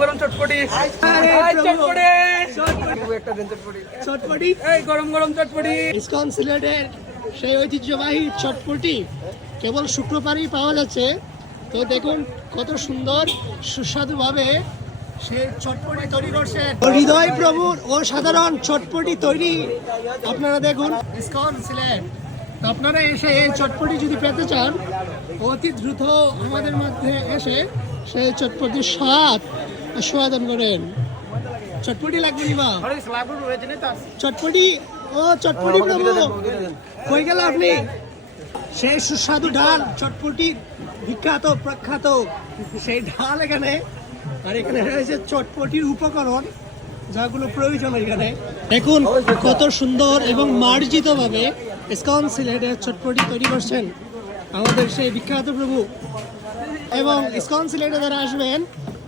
গরম চটপটি চটপটি এই গরম গরম চটপটি। ইসকন সিলেটের সেই ঐতিহ্যবাহী চটপটি কেবল শুক্রবারই পাওয়া যাচ্ছে। তো দেখুন কত সুন্দর সুস্বাদুভাবে সে চটপটি তৈরি করছে। হৃদয় প্রভুর অসাধারণ চটপটি তৈরি আপনারা দেখুন ইসকন সিলেট। তো আপনারা এসে এই চটপটি যদি পেতে চান অতি দ্রুত আমাদের মধ্যে এসে সেই চটপটির স্বাদ আস্বাদন করেন। চটপটি লাগবে নি বা চটপটি? ও চটপটি প্রভু কই গেল আপনি? সেই সুস্বাদু ডাল চটপটি বিখ্যাত প্রখ্যাত সেই ডাল এখানে, আর এখানে রয়েছে চটপটির উপকরণ যাগুলো প্রয়োজন এখানে। দেখুন কত সুন্দর এবং মার্জিত ভাবে ইসকন সিলেটের চটপটি তৈরি করছেন আমাদের সেই বিখ্যাত প্রভু। এবং ইসকন সিলেটে যারা আসবেন